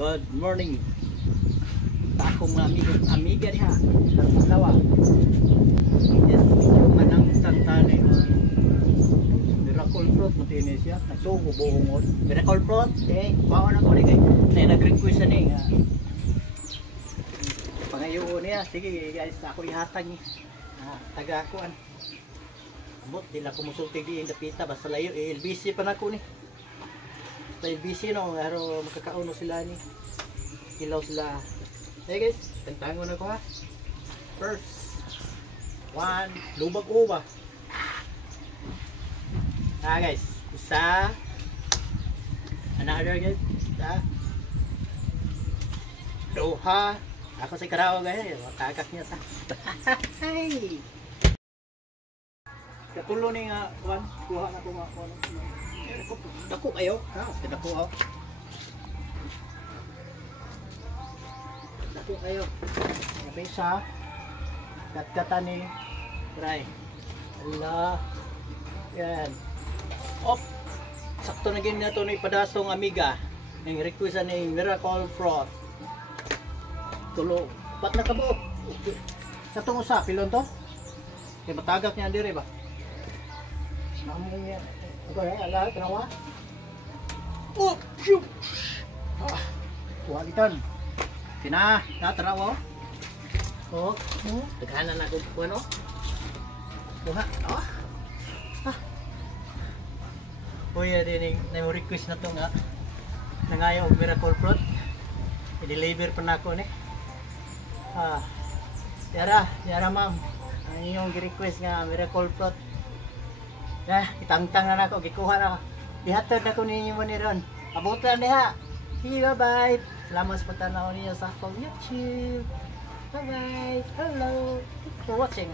Good morning. Akong mga amiga diha. Dalawa. Yes, medyo manang tantane. Miracle fruit mo tinis siya. Nagsugo buhongod. Miracle fruit. Bawa na ko ni kay. Nag-request ni. Pangayoon niya. Sige guys, ako ihatag ni. Taga kuan. Amot dila ko musulti di indapita basta layo LBC pa nako ni. Sa LBC no, pero makakauno sila ni. Ilaw sila. Hey guys, tantangon na ko ha. First, one, lubag uba. Guys, isa. Another guys, isa. Duha. Ako si Karawa guys, makakak niya ta. Hey. Katulo ni nga, one, kuha na ko nga. Dako kayo, ha? Dako ako. Dako kayo. Sabi siya, kat-katan ni try. Allah. Yan. Op. Sakto na game na ito ni Padasong Amiga. Yung request ni Miracle Fruit. Tulo. Ba't nakabuo? Sa itong usa, pilon to? Kaya matagak niya diri ba? Namun yan. Ito eh, ala, tanawa. Oh, shoot! Kuha iton. Kina, natanawa. Oh, taghanan na kung ano. Kuha, oh. Uy, din yung request na ito nga. Nangayaw Miracle Fruit. I-deliver pa na ako ni. Yara ma'am. Ang inyong request nga Miracle Fruit. Itangtang na ako, gikuha na ako. Ihatod na ko ninyo mo ni Ron. Abutan niya. Sige, bye-bye. Salamat sa pagtanaw ninyo sa akong YouTube. Bye-bye. Hello. Thanks for watching.